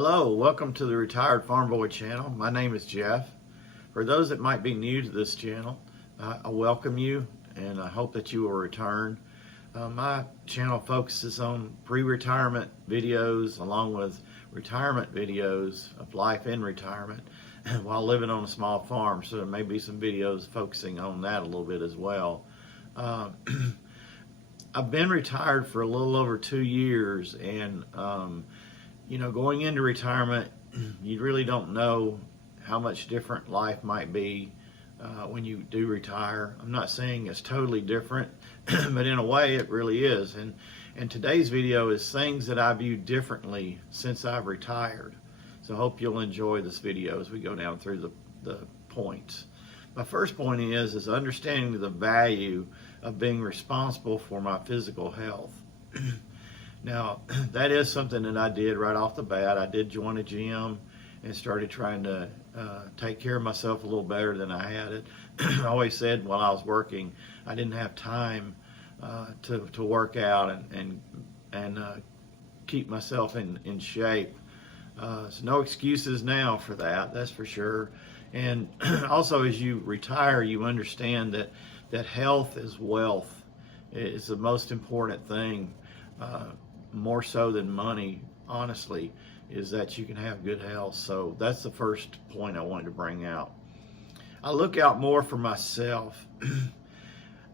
Hello, welcome to the Retired Farm Boy channel. My name is Jeff. For those that might be new to this channel, I welcome you and I hope that you will return. My channel focuses on pre-retirement videos along with retirement videos of life in retirement while living on a small farm, so there may be some videos focusing on that a little bit as well. I've been retired for a little over 2 years, and going into retirement, you really don't know how much different life might be when you do retire. I'm not saying it's totally different, but in a way it really is. And today's video is things that I view differently since I've retired. So I hope you'll enjoy this video as we go down through the points. My first point is understanding the value of being responsible for my physical health. Now, that is something that I did right off the bat. I did join a gym and started trying to take care of myself a little better than I had it. I always said while I was working, I didn't have time to work out and keep myself in shape. So no excuses now for that, that's for sure. And also, as you retire, you understand that health is wealth. It's the most important thing. More so than money, honestly, is that you can have good health. So that's the first point I wanted to bring out. I look out more for myself.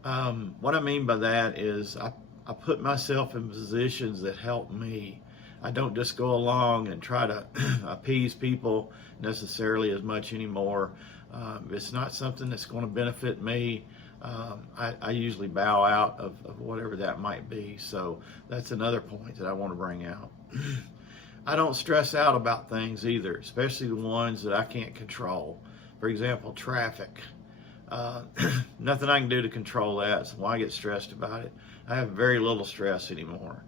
What I mean by that is I put myself in positions that help me. I don't just go along and try to appease people necessarily as much anymore. If it's not something that's going to benefit me, I usually bow out of whatever that might be. So that's another point that I want to bring out. I don't stress out about things either, especially the ones that I can't control. For example, traffic. Nothing I can do to control that, so why get stressed about it? I have very little stress anymore.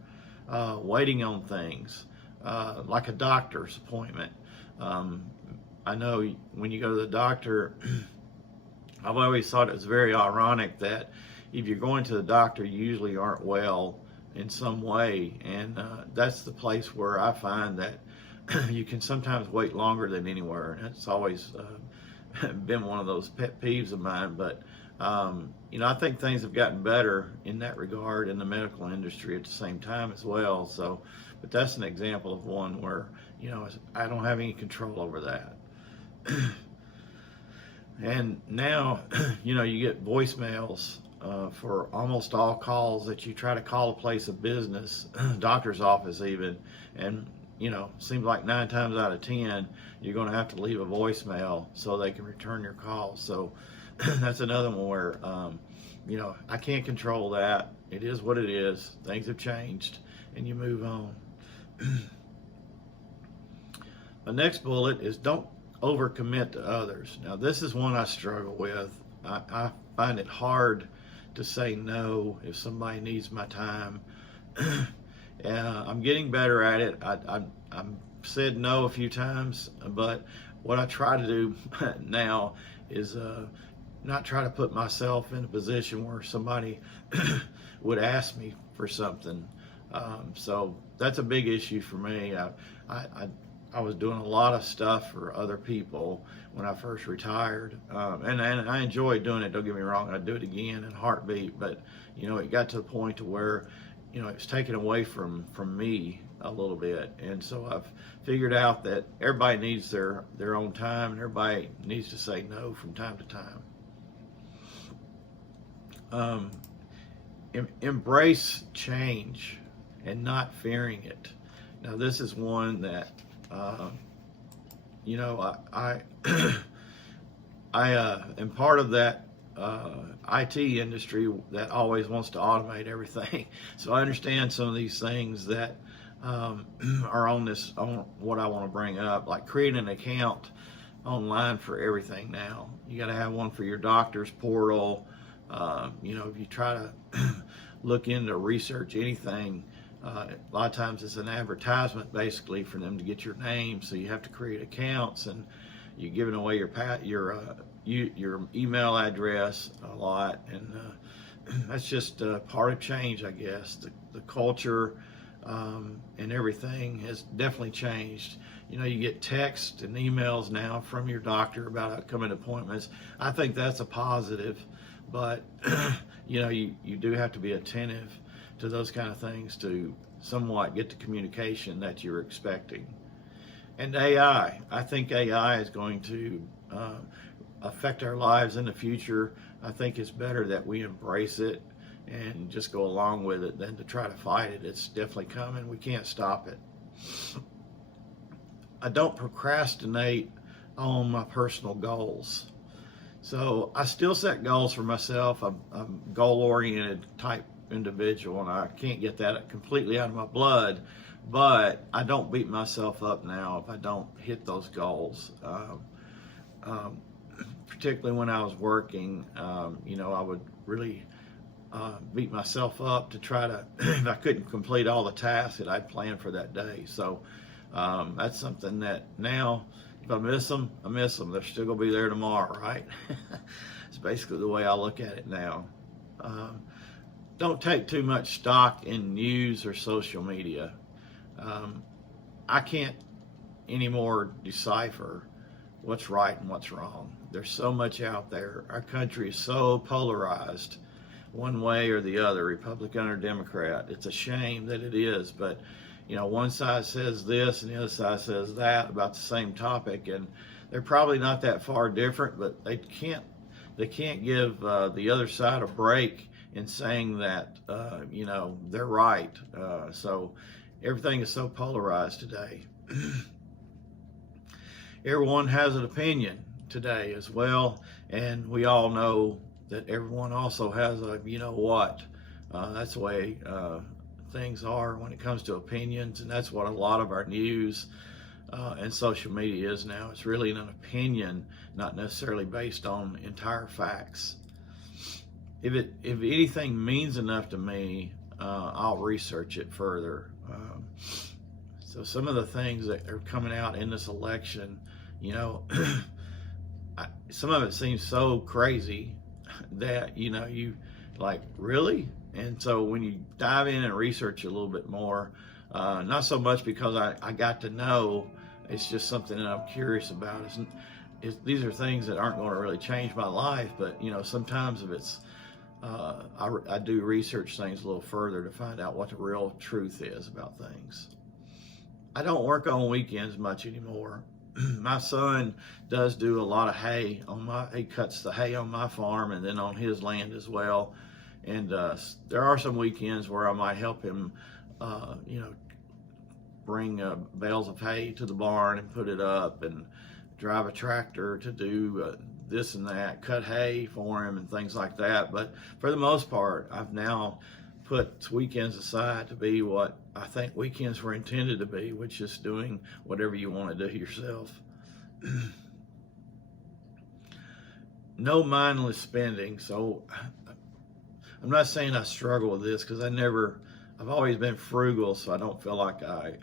Waiting on things, like a doctor's appointment. I know when you go to the doctor, I've always thought it was very ironic that if you're going to the doctor, you usually aren't well in some way, and that's the place where I find that you can sometimes wait longer than anywhere, and it's always been one of those pet peeves of mine. But I think things have gotten better in that regard in the medical industry at the same time as well. So, but that's an example of one where I don't have any control over that. And now, you get voicemails for almost all calls that you try to call a place of business, doctor's office even, and seems like 9 times out of 10 you're going to have to leave a voicemail so they can return your call. So that's another one where I can't control that. It is what it is. Things have changed, and you move on. The next bullet is don't overcommit to others. Now, this is one I struggle with. I find it hard to say no if somebody needs my time. I'm getting better at it. I've said no a few times, but what I try to do now is not try to put myself in a position where somebody would ask me for something. So that's a big issue for me. I was doing a lot of stuff for other people when I first retired, and I enjoyed doing it. Don't get me wrong, I'd do it again in a heartbeat. But it got to the point to where it was taken away from me a little bit, and so I've figured out that everybody needs their own time, and everybody needs to say no from time to time. Embrace change and not fearing it. Now, this is one that I am part of that IT industry that always wants to automate everything. So I understand some of these things that are on what I want to bring up, like creating an account online for everything now. You got to have one for your doctor's portal. If you try to look into research anything, a lot of times it's an advertisement basically for them to get your name, so you have to create accounts, and you're giving away your email address a lot, and that's just part of change, I guess. The culture and everything has definitely changed. You know, you get texts and emails now from your doctor about upcoming appointments. I think that's a positive, but you know, you do have to be attentive to those kind of things to somewhat get the communication that you're expecting. And AI, I think AI is going to affect our lives in the future. I think it's better that we embrace it and just go along with it than to try to fight it. It's definitely coming. We can't stop it. I don't procrastinate on my personal goals. So I still set goals for myself. I'm a goal-oriented type individual, and I can't get that completely out of my blood, but I don't beat myself up now if I don't hit those goals. Particularly when I was working, you know, I would really beat myself up to try to, if I couldn't complete all the tasks that I'd planned for that day. So that's something that now, if I miss them, I miss them. They're still going to be there tomorrow, right? It's basically the way I look at it now. Don't take too much stock in news or social media. I can't anymore decipher what's right and what's wrong. There's so much out there. Our country is so polarized one way or the other, Republican or Democrat. It's a shame that it is, but you know, one side says this and the other side says that about the same topic, and they're probably not that far different, but they can't give the other side a break in saying that you know, they're right. So everything is so polarized today. Everyone has an opinion today as well, and we all know that everyone also has a you know what. That's the way things are when it comes to opinions, and that's what a lot of our news and social media is now. It's really an opinion, not necessarily based on entire facts. If anything means enough to me, I'll research it further. So some of the things that are coming out in this election, you know, some of it seems so crazy that, you know, you like, really? And so when you dive in and research a little bit more, not so much because I got to know, it's just something that I'm curious about. These are things that aren't going to really change my life, but, you know, sometimes if it's, I do research things a little further to find out what the real truth is about things. I don't work on weekends much anymore. My son does do a lot of hay he cuts the hay on my farm and then on his land as well. And there are some weekends where I might help him, you know, bring bales of hay to the barn and put it up, and drive a tractor to do this and that, cut hay for him and things like that. But for the most part, I've now put weekends aside to be what I think weekends were intended to be, which is doing whatever you want to do yourself. No mindless spending. So I'm not saying I struggle with this, because I've always been frugal, so I don't feel like I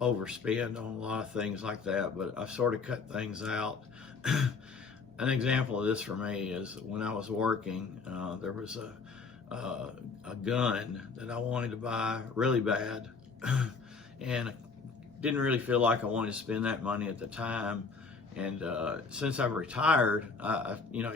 overspend on a lot of things like that, but I've sort of cut things out. An example of this for me is when I was working, there was a gun that I wanted to buy really bad, and I didn't really feel like I wanted to spend that money at the time. And since I've retired, you know,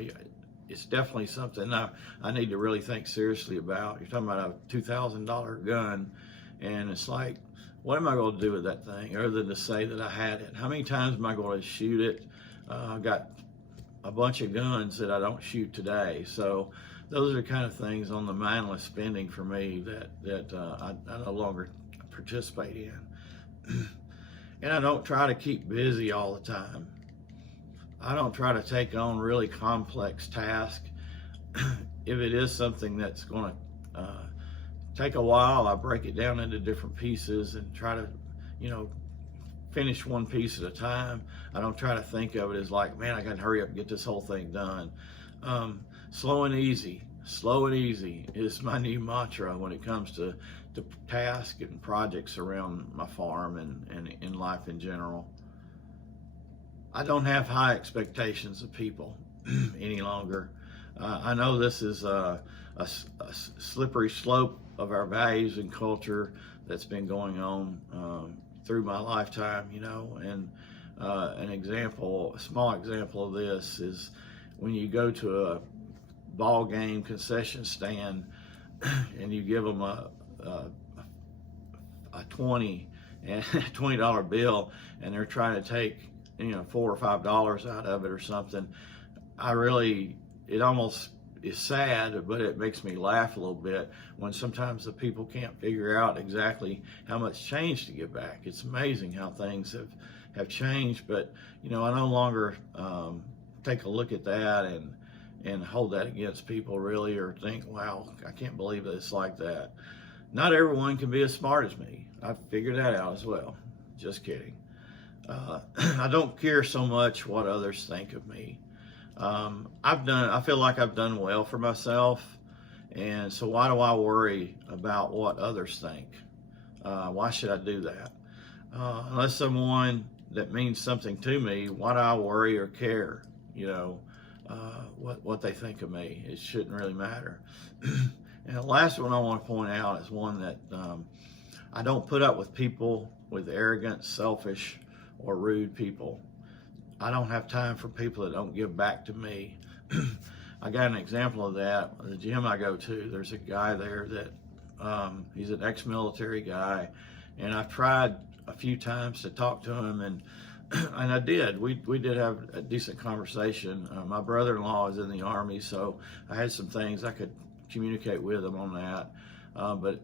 it's definitely something I need to really think seriously about. You're talking about a $2,000 gun, and it's like, what am I going to do with that thing other than to say that I had it? How many times am I going to shoot it? I've got a bunch of guns that I don't shoot today. So those are the kind of things on the mindless spending for me that I no longer participate in. And I don't try to keep busy all the time. I don't try to take on really complex tasks. If it is something that's going to take a while, I break it down into different pieces and try to, you know, finish one piece at a time. I don't try to think of it as like, man, I got to hurry up and get this whole thing done. Slow and easy is my new mantra when it comes to tasks and projects around my farm and in life in general. I don't have high expectations of people any longer. I know this is a slippery slope of our values and culture, that's been going on through my lifetime, and a small example of this is when you go to a ball game concession stand and you give them a 20 and $20 bill, and they're trying to take $4 or $5 out of it or something. It almost is sad, but it makes me laugh a little bit when sometimes the people can't figure out exactly how much change to give back. It's amazing how things have changed, but I no longer take a look at that and hold that against people really, or think, wow, I can't believe it's like that. Not everyone can be as smart as me. I've figured that out as well. Just kidding. I don't care so much what others think of me. I feel like I've done well for myself, and so why do I worry about what others think? Why should I do that? Unless someone that means something to me, why do I worry or care? What they think of me. It shouldn't really matter. And the last one I want to point out is one that I don't put up with people with arrogant, selfish, or rude people. I don't have time for people that don't give back to me. I got an example of that. The gym I go to, there's a guy there that he's an ex-military guy, and I've tried a few times to talk to him, and I did. We did have a decent conversation. My brother-in-law is in the Army, so I had some things I could communicate with him on that. But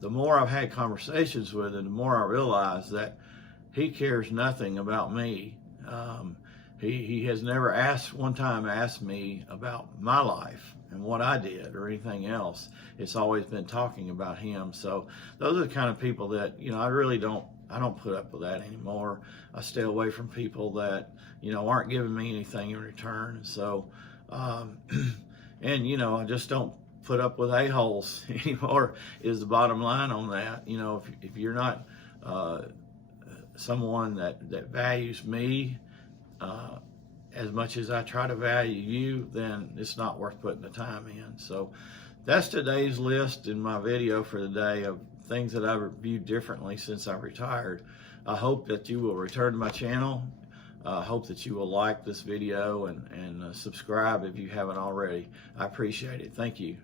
the more I've had conversations with him, the more I realize that he cares nothing about me. He has never one time asked me about my life and what I did or anything else. It's always been talking about him. So those are the kind of people that, I don't put up with that anymore. I stay away from people that, aren't giving me anything in return. So, I just don't put up with a-holes anymore is the bottom line on that. If you're not someone that values me as much as I try to value you, then it's not worth putting the time in. So that's today's list in my video for the day of things that I've reviewed differently since I retired. I hope that you will return to my channel. I hope that you will like this video and subscribe if you haven't already. I appreciate it. Thank you.